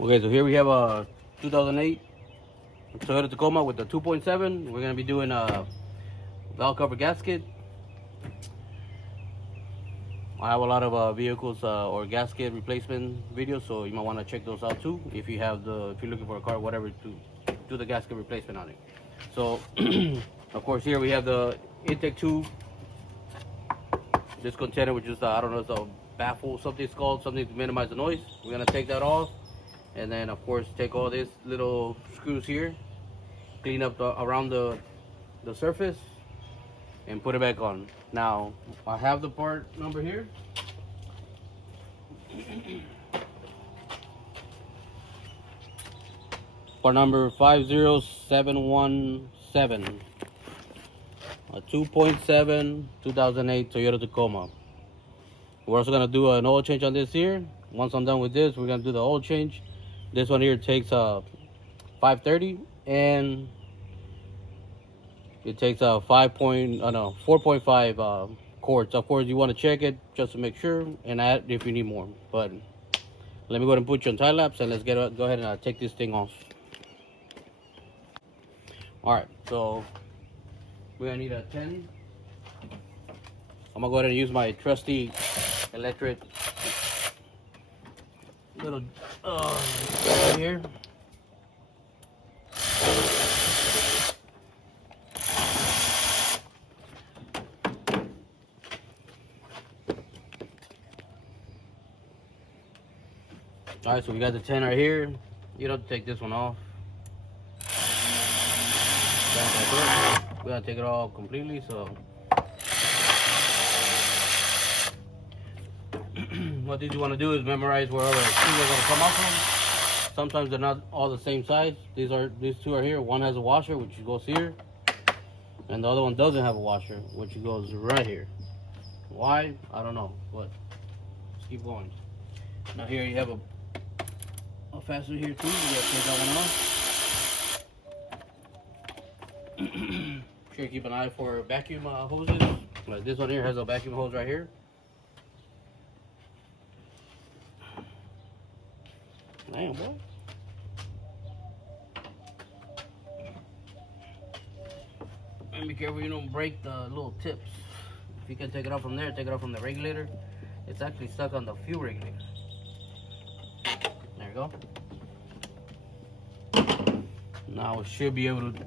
Okay, so here we have a 2008 Toyota Tacoma with the 2.7. We're going to be doing a valve cover gasket. I have a lot of vehicles or gasket replacement videos, so you might want to check those out too if you're looking for a car, whatever, to do the gasket replacement on it. So, of course, here we have the intake tube. This container, which is I don't know, it's a baffle, something it's called, something to minimize the noise. We're gonna take that off, and then of course take all these little screws here, clean up around the surface, and put it back on. Now I have the part number here. Part number 50717. A 2.7 2008 Toyota Tacoma. We're also gonna do an oil change on this here. Once I'm done with this, we're gonna do the oil change. This one here takes 530, and it takes 4.5 quarts. Of course, you want to check it just to make sure and add if you need more. But let me go ahead and put you on time lapse, and let's go ahead and take this thing off. All right, so we're gonna need a 10. I'm gonna go ahead and use my trusty electric little here. All right, so we got the 10 right here. You don't have to take this one off. We gotta take it all completely. So what you want to do is memorize wherever the screws are gonna come off from. Sometimes they're not all the same size. These two are here. One has a washer, which goes here, and the other one doesn't have a washer, which goes right here. Why? I don't know, but let's keep going. Now here you have a fastener here too. You gotta take that one off. Sure, keep an eye for vacuum hoses. Like this one here has a vacuum hose right here. Damn, boy. And be careful you don't break the little tips. If you can take it off from there, take it off from the regulator. It's actually stuck on the fuel regulator. There you go. Now we should be able to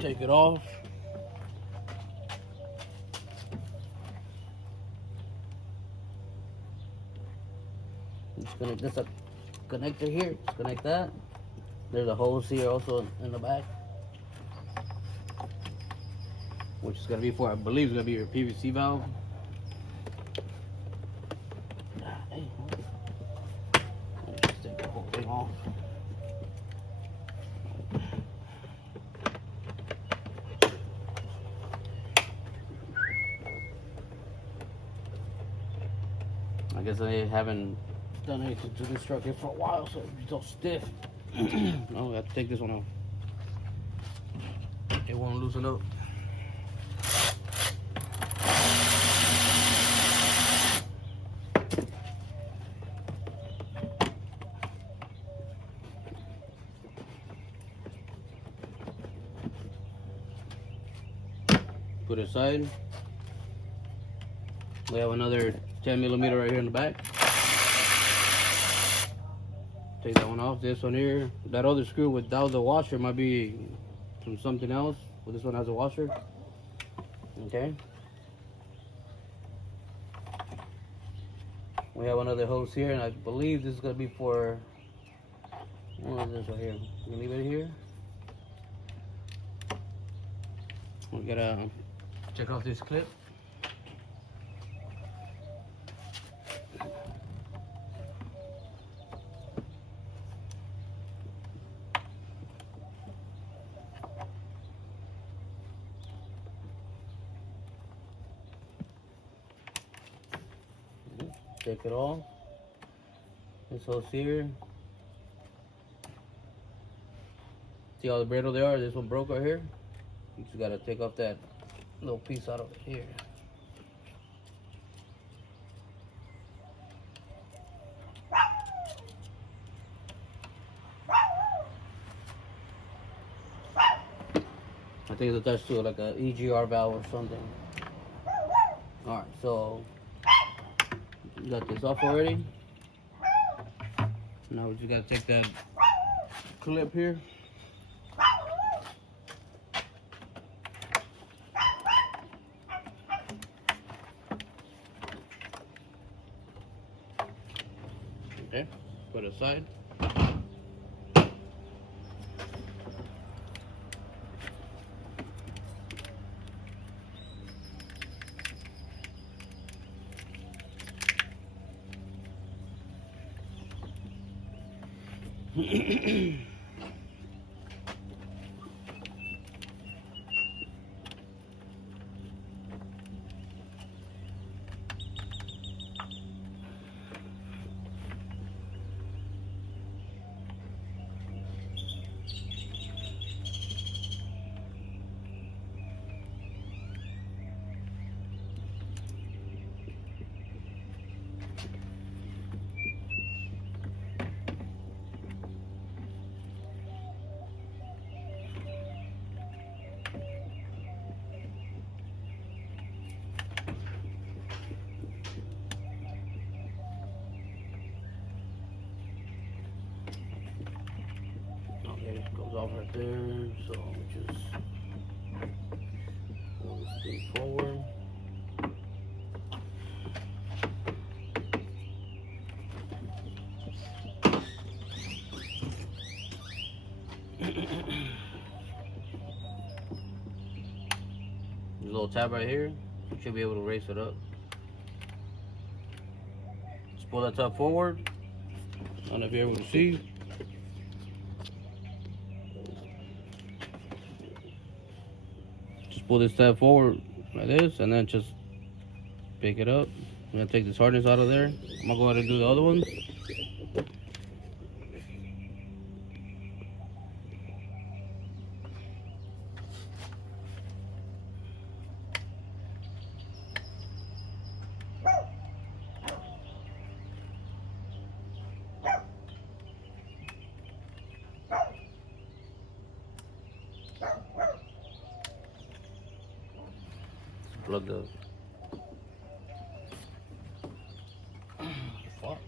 take it off. There's a connector here. Connect that. There's a hose here also in the back, which is gonna be for, I believe, it's gonna be your PVC valve. Let's take the whole thing off. I guess I haven't done anything to this truck here for a while, so it's so stiff. No, I have to take this one off. It won't loosen up. Put it aside. We have another 10 millimeter right here in the back. Take that one off. This one here, that other screw without the washer might be from something else, but this one has a washer. Okay. We have another hose here, and I believe this is gonna be for, what is this right here? You can leave it here. We gotta check off this clip. Take it off. This hose here. See how brittle they are? This one broke right here. You just gotta take off that little piece out of it here. think it's attached to like a EGR valve or something. Alright, so you got this off already. Now we just gotta take that clip here. Okay, put it aside. Okay, it goes off right there, so just pull this thing forward. This little tab right here, you should be able to raise it up. Just pull that tab forward. I don't know if you're able to see. Just pull this tab forward like this, and then just pick it up. I'm gonna take this hardness out of there. I'm gonna go ahead and do the other ones. Plug the fuck.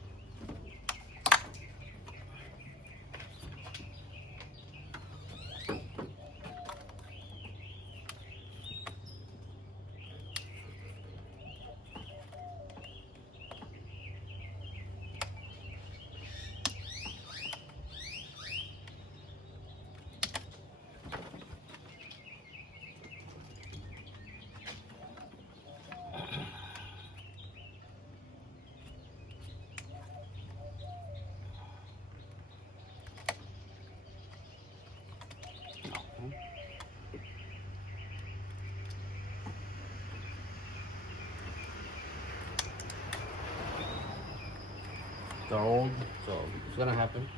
They're old, so it's gonna happen.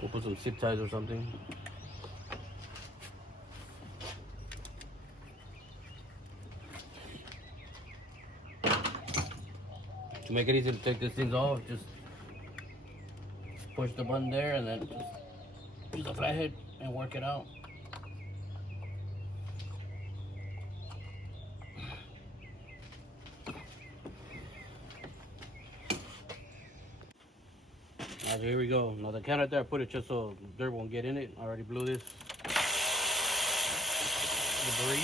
We'll put some zip ties or something. To make it easy to take these things off, just push the button there and then just use a flathead and work it out. Alright, here we go. Now the can right there, I put it just so dirt won't get in it. I already blew this debris.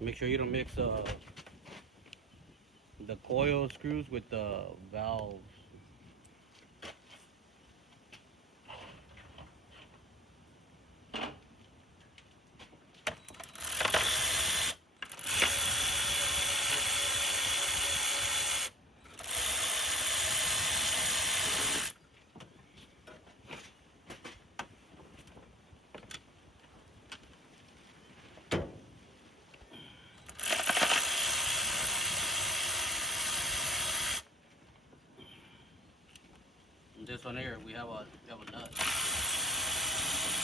Make sure you don't mix the coil screws with the valves. one here, we have a nut.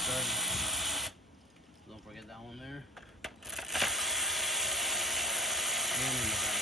Stud. Don't forget that one there. And in the back.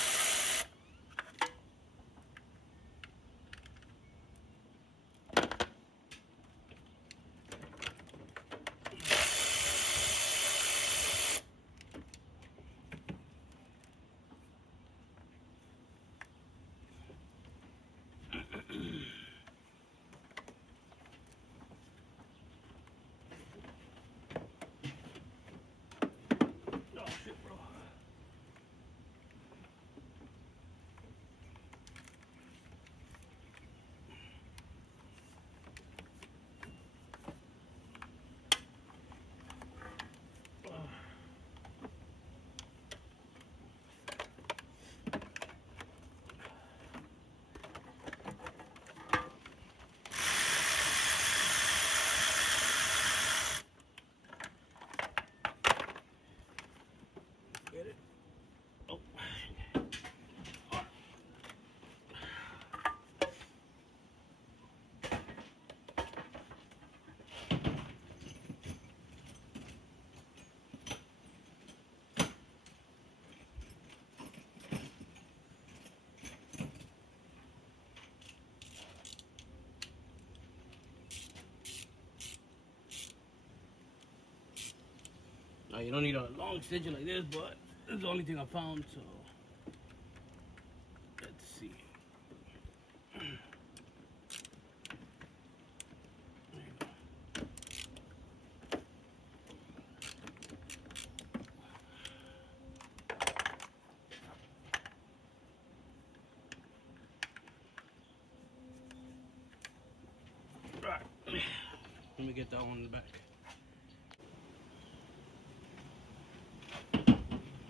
Get it? Oh. Now you don't need a long extension like this, but this is the only thing I found, so let's see. Right. Let me get that one in the back.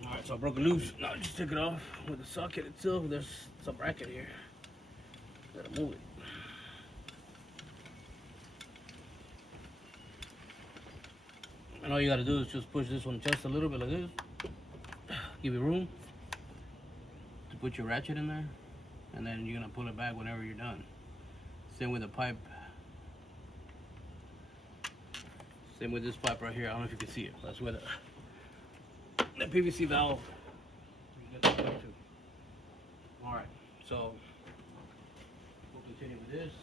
Alright, so I broke it loose. Now I just took it off with the socket itself. There's some bracket here. Gotta move it. And all you gotta do is just push this one just a little bit like this. Give you room to put your ratchet in there. And then you're gonna pull it back whenever you're done. Same with the pipe. Same with this pipe right here. I don't know if you can see it. That's where the PVC valve. Alright, so we'll continue with this.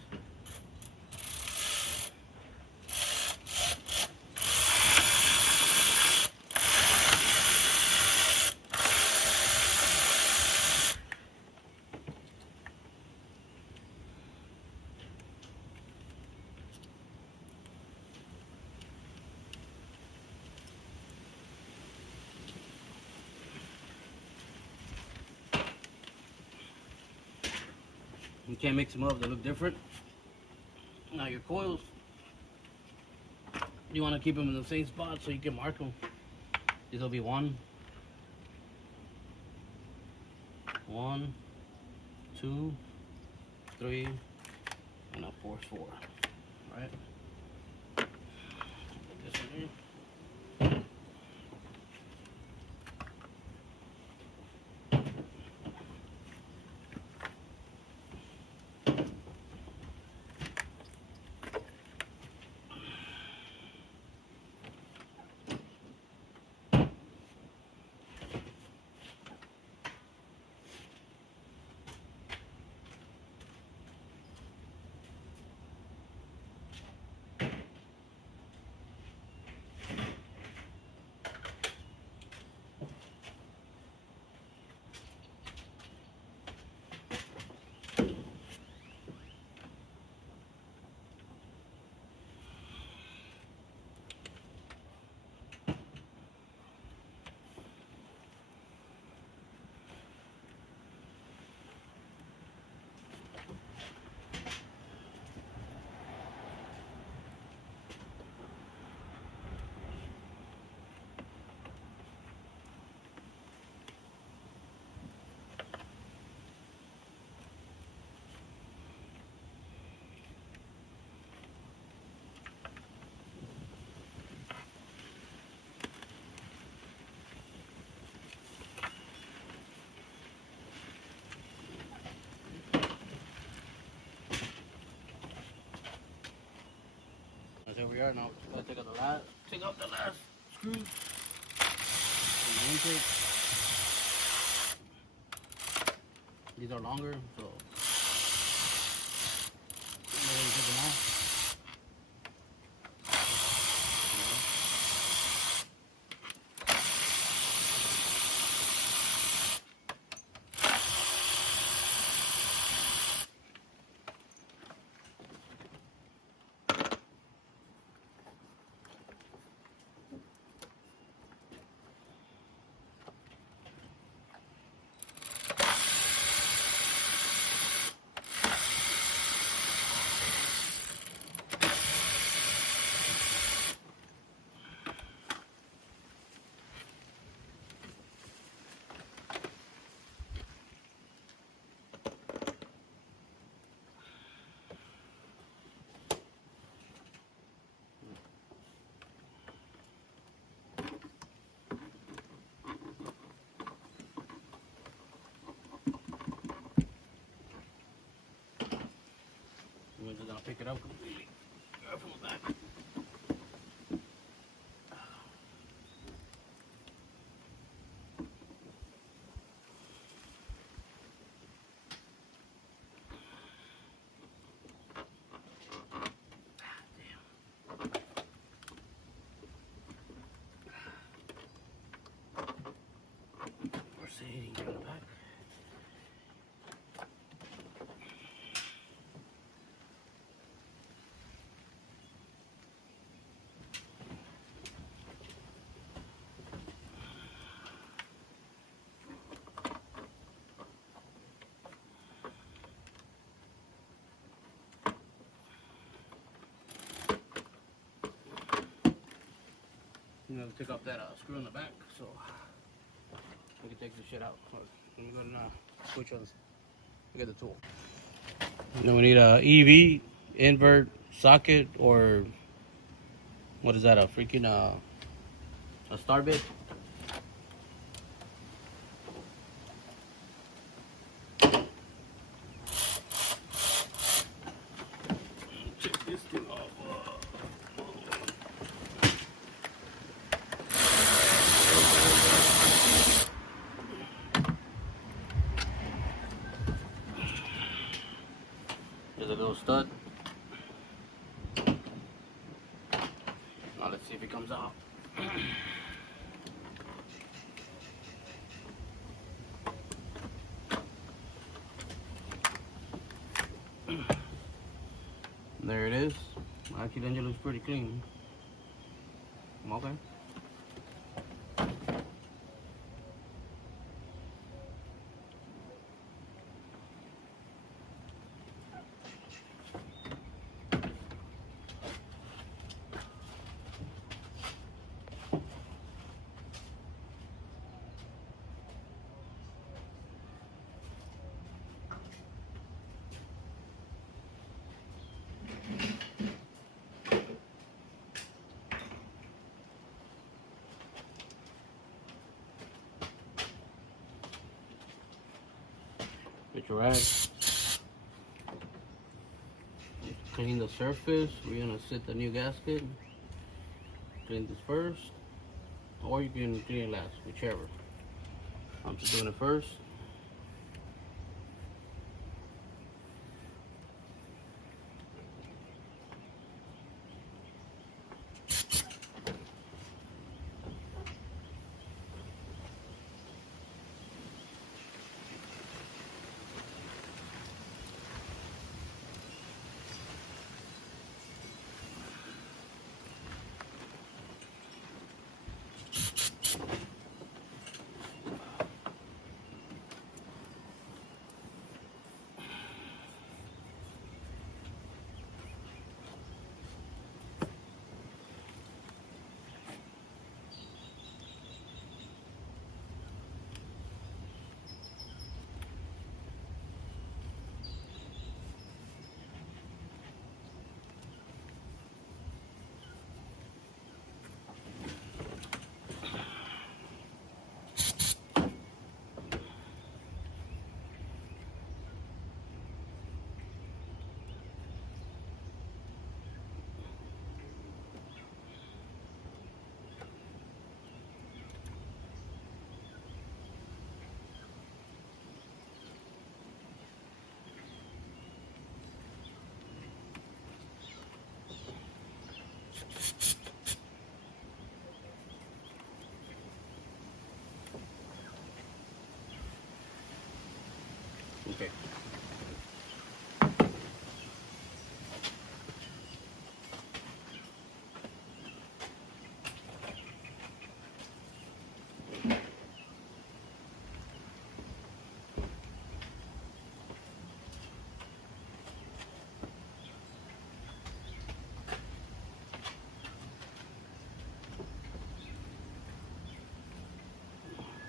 You can't mix them up, they look different. Now your coils, you want to keep them in the same spot so you can mark them. These will be 1, 2, 3, and a 4, right? Put this one here. here we are now. Gotta take out the last screw from the intake. These are longer, so I'm gonna take them off. We're just gonna pick it up completely. From the back. Proceeding from the back. I'm gonna take off that screw in the back so we can take this shit out. Let me go and switch on. Get the tool. Then we need a EV invert socket, or what is that? A freaking a star bit. Check this thing off. There's a little stud. Now let's see if it comes out. There it is. Actually, the engine looks pretty clean. Okay. Get your rag. Clean the surface. We're gonna set the new gasket. Clean this first, or you can clean it last, whichever. I'm just doing it first.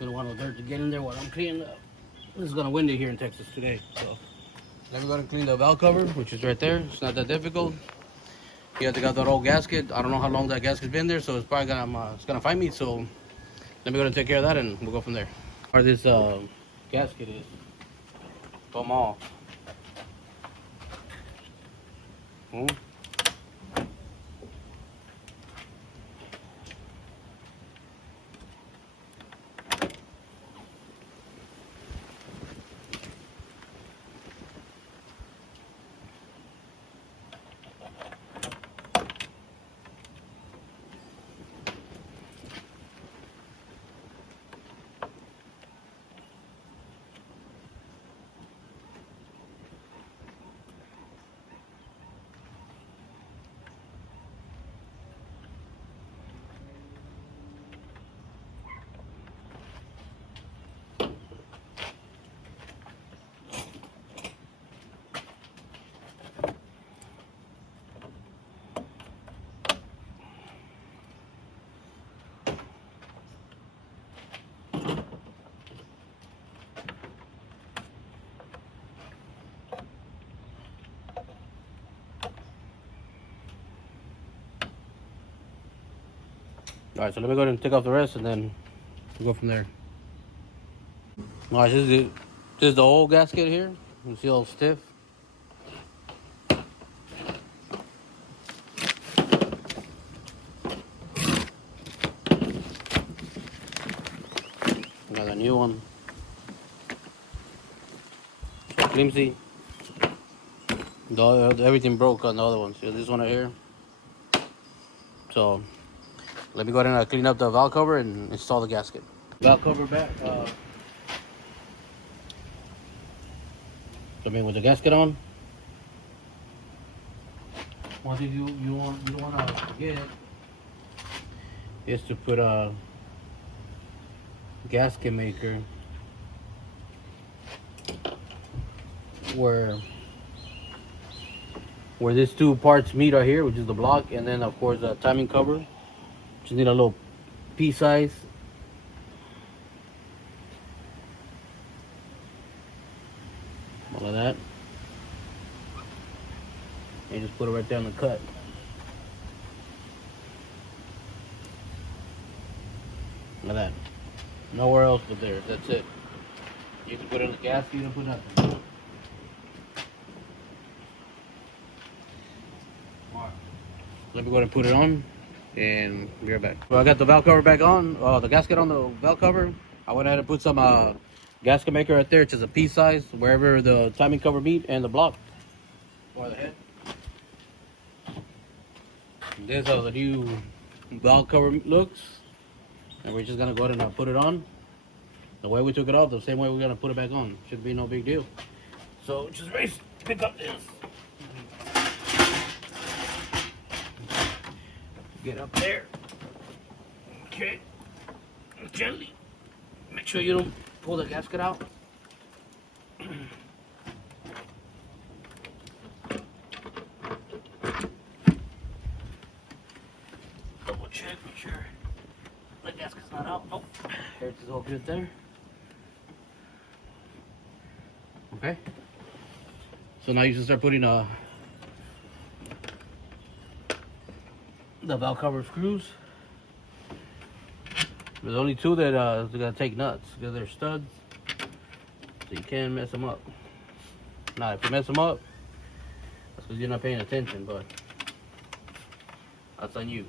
Gonna want no dirt to get in there while I'm cleaning up. It's gonna windy here in Texas today, so let me go and clean the valve cover, which is right there. It's not that difficult. You have to got that old gasket. I don't know how long that gasket's been there, so it's probably gonna it's gonna find me. So let me go and take care of that, and we'll go from there. Where this gasket is, come off. Hmm? All right, so let me go ahead and take off the rest, and then we'll go from there. All right, this is the old gasket here. You see all stiff. Got a new one. So flimsy. Everything broke on the other one. See this one right here. So let me go ahead and clean up the valve cover and install the gasket. Valve cover back. With the gasket on. One thing you don't want to forget is to put a gasket maker where these two parts meet right here, which is the block, and then of course the timing cover. Just need a little pea size. All of that. And just put it right there on the cut. Look at that. Nowhere else but there. That's it. You can put it on the gasket, you don't put nothing. Alright. Let me go ahead and put it on and be right back. Well, I got the valve cover back on, the gasket on the valve cover. I went ahead and put some gasket maker right there, which is a pea size, wherever the timing cover meet and the block or the head. This is how the new valve cover looks, and we're just gonna go ahead and put it on. The way we took it off, the same way we're gonna put it back on. Should be no big deal. So just race, pick up this. Get up there. Okay. Gently. Make sure you don't pull the gasket out. Double check, make sure the gasket's not out. Nope. Everything's all good there. Okay. So now you can start putting the valve cover screws. There's only two that are gonna take nuts because they're studs, so you can't mess them up. Now, if you mess them up, that's because you're not paying attention, but that's on you.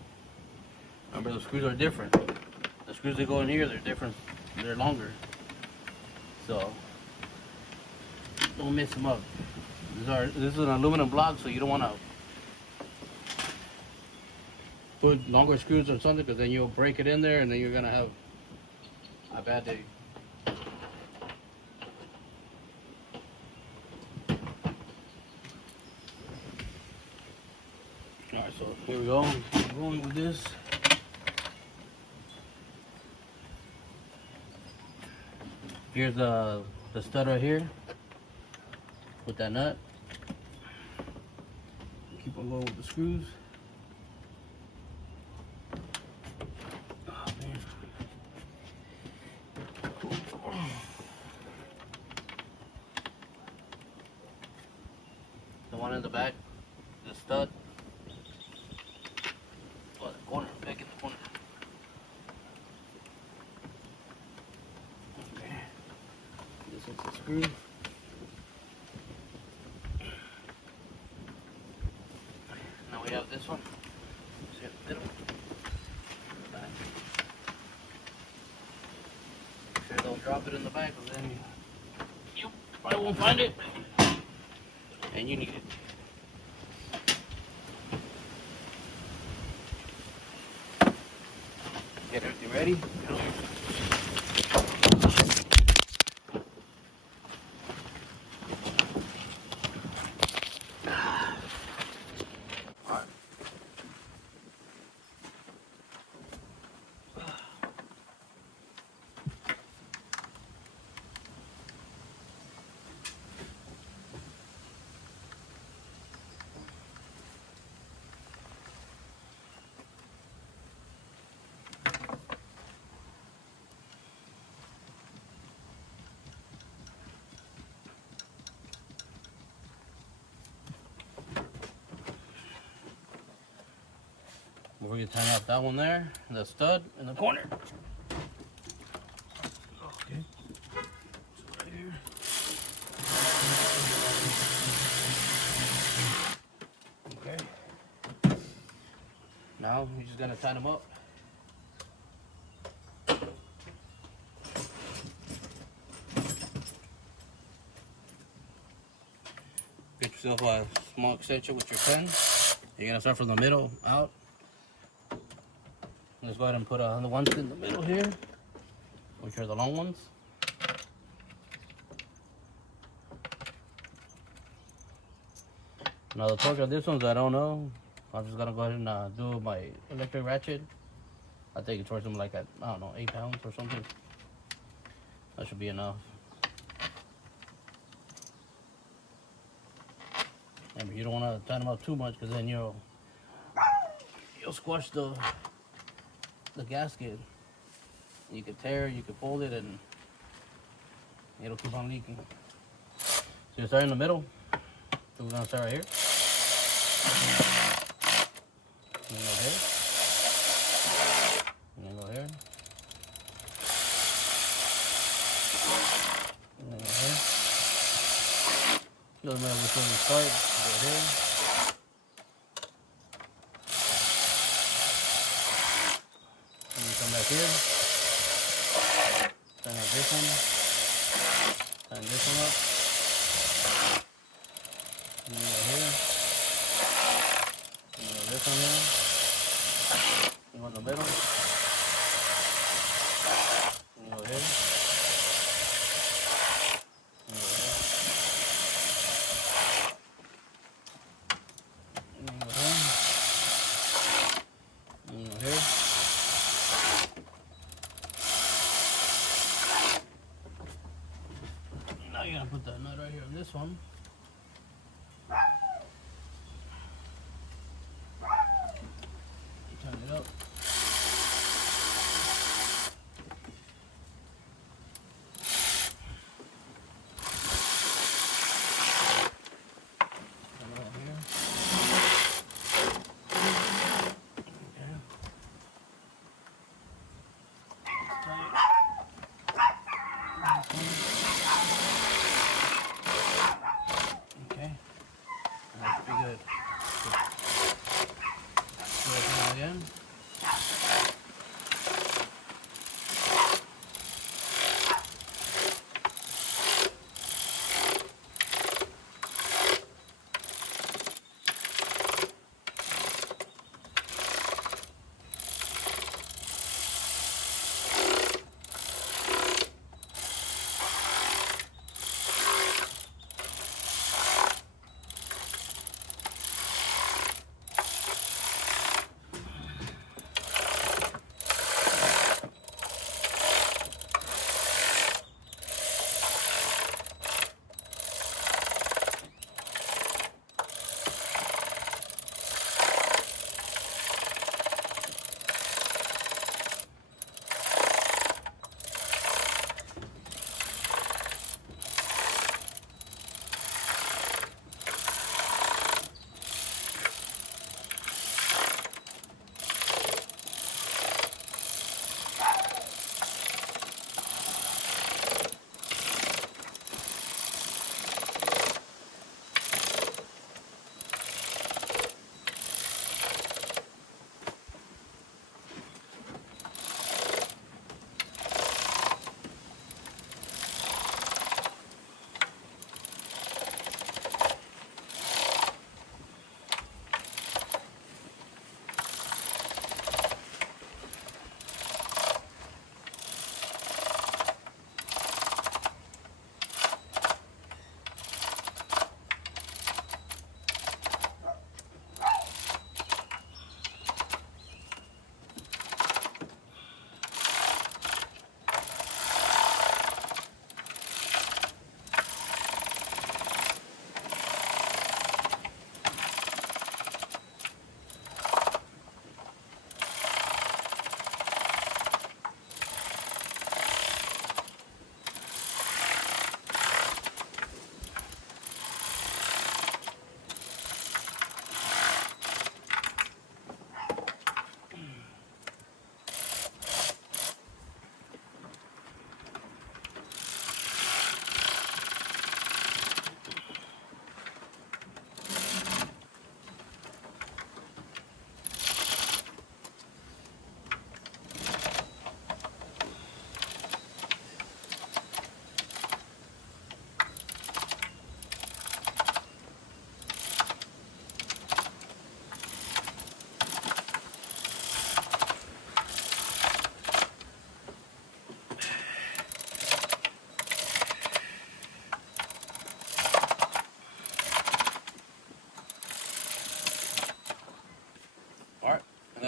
Remember, the screws are different. The screws that go in here, they're different. They're longer, so don't mess them up. This is an aluminum block, so you don't want to put longer screws or something, because then you'll break it in there and then you're gonna have a bad day. Alright, so here we go. Keep going with this. Here's the stud right here with that nut. Keep on going with the screws. Oh, man. in the back, the stud. Oh, the corner, back in the corner. Okay. This one's the screw. Now we have this one. See at the middle. Back. Make sure don't drop it in the back, because then you probably won't find it. And you need it. Get everything ready. We're going to tighten up that one there, and the stud in the corner. Okay. Right here. Okay. Now you're just going to tighten them up. Get yourself a small extension with your pen. You're going to start from the middle out. Let's go ahead and put the ones in the middle here, which are the long ones. Now the torque of this ones, I don't know. I'm just gonna go ahead and do my electric ratchet. I think it torques them like at, I don't know, 8 pounds or something. That should be enough. And you don't want to tighten them up too much, because then you'll squash the gasket. You can tear, you can fold it, and it'll keep on leaking. So you start in the middle. So we're gonna start right here. And then go here. And then go here. And then go here. Doesn't matter which one you start. Go here. Come back here, tighten up this one, tighten this one up, and then go here, and then go this one here, you go in the middle, and you go here, and you go here, and then go here, and you go here. Now you're gonna put that nut right here on this one. Tighten it up. Tighten it up here. Okay. Okay, that should be good. Do it again.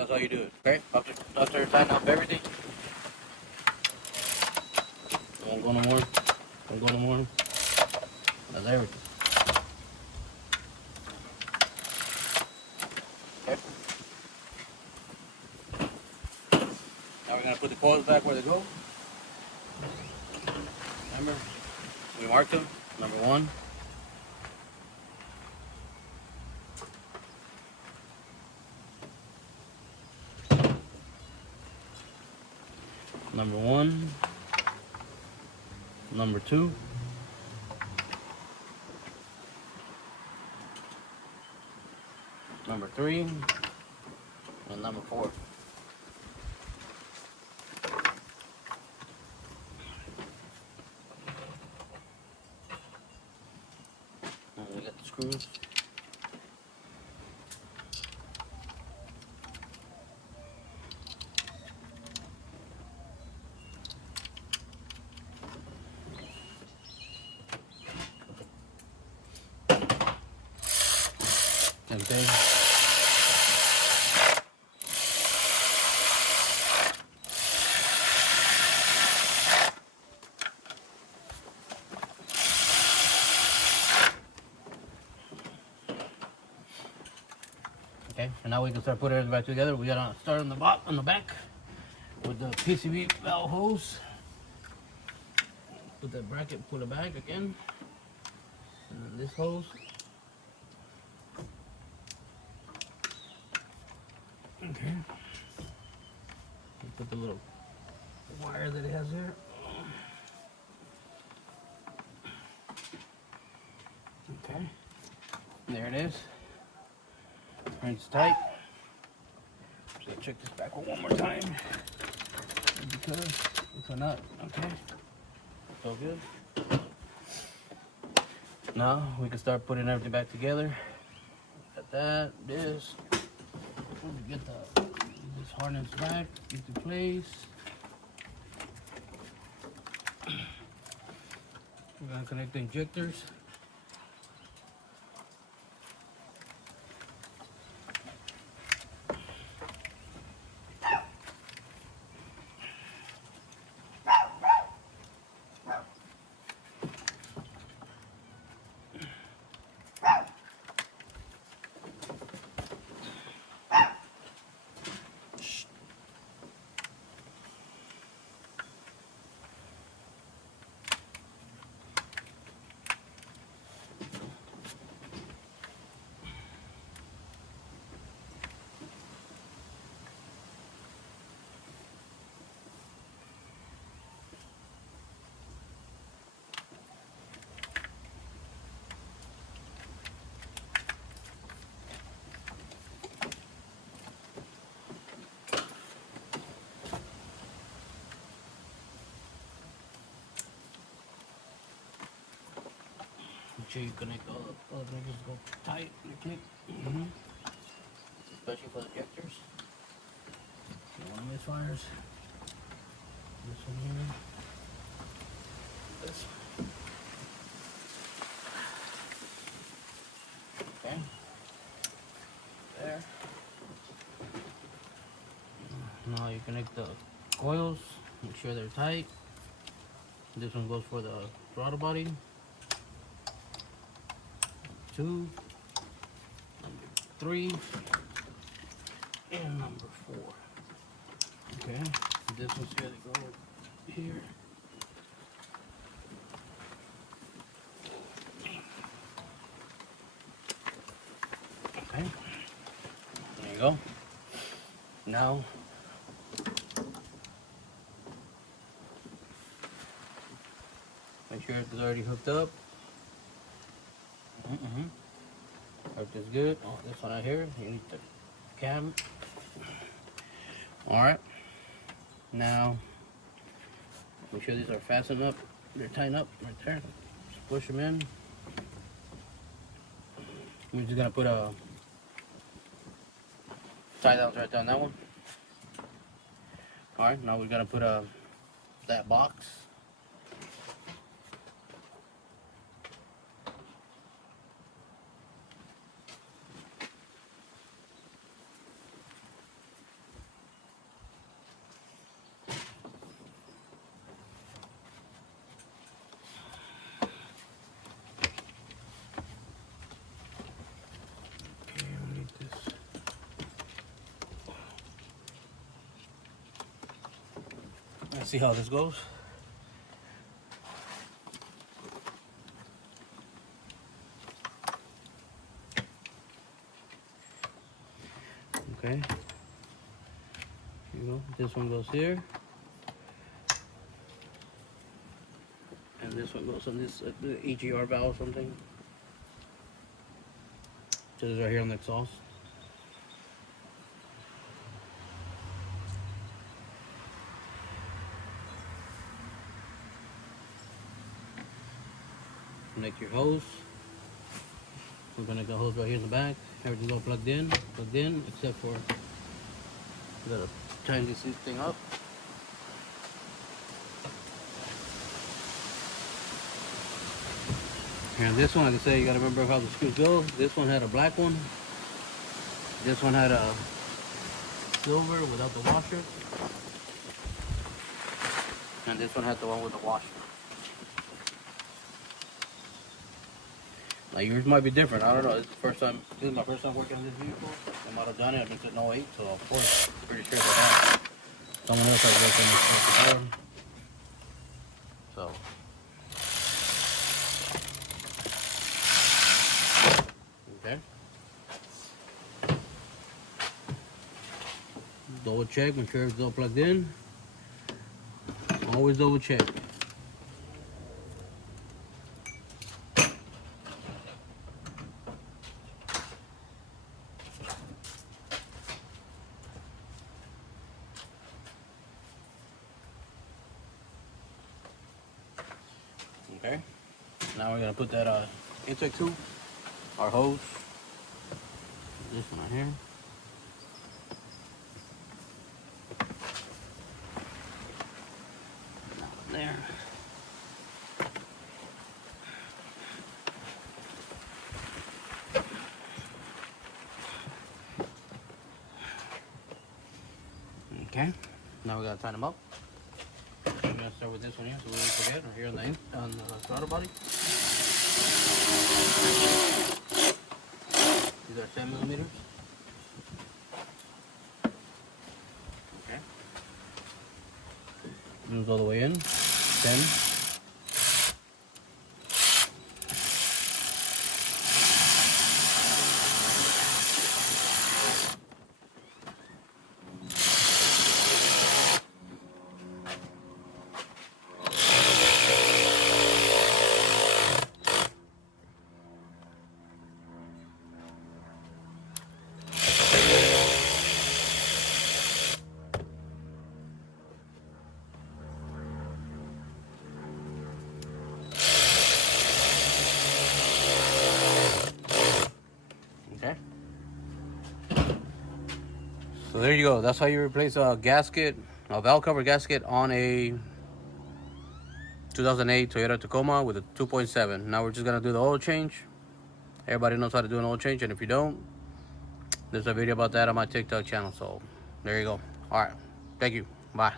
that's how you do it. Okay? After tighten up everything. Don't go no more. Don't go no more. That's everything. Okay? Now we're gonna put the coils back where they go. Remember, we marked them. Number 1. Number 1. Number 2. Number 3. And number 4. And we got the screws. Okay. Okay, and now we can start putting everything back together. We gotta start on the back with the PCB valve hose. Put that bracket, pull it back again, and then this hose. Okay. Put the little wire that it has here. Okay. There it is. It's tight. Just gonna check this back one more time. Because it's a nut. Okay. So good. Now we can start putting everything back together. Got that, this. Get this harness back into place. We're gonna connect the injectors. Make sure you connect all the things go tight and click. Especially for the injectors. You don't want to miss wires. This one here. This one. Okay. There. Now you connect the coils. Make sure they're tight. This one goes for the throttle body. 2, number 3, and number 4. Okay, this one's gonna go here. Okay, there you go. Now, make sure it's already hooked up. Everything's good. Oh, this one right here, you need the cam. Alright. Now, make sure these are fastened up. They're tightened up right there. Just push them in. We're just gonna put a tie downs right down that one. Alright, now we're gonna put that box. Let's see how this goes. Okay. You know, this one goes here. And this one goes on this EGR valve or something. This is right here on the exhaust. Connect your hose. We're gonna go hose right here in the back. Everything's all plugged in, except for gotta tighten this thing up. And this one, like I say, you gotta remember how the screws go. This one had a black one. This one had a silver without the washer. And this one had the one with the washer. Now yours might be different. I don't know. This is my first time working on this vehicle. I'm out of Johnny. I've been sitting 08, so of course, pretty sure about that. Someone else has worked on this before. So. Okay. Double check, make sure it's all plugged in. Always double check. Okay. Now we're gonna put that intake tube, our hose. This one right here. That one there. Okay. Now we gotta tighten them up. I'm gonna start with this one here, so we don't forget. Right here on the throttle body. These are 10 millimeters. Okay. Moves all the way in. 10. So there you go. That's how you replace a gasket, a valve cover gasket on a 2008 Toyota Tacoma with a 2.7. Now we're just gonna do the oil change. Everybody knows how to do an oil change, and if you don't, there's a video about that on my TikTok channel. So there you go. All right. Thank you. Bye.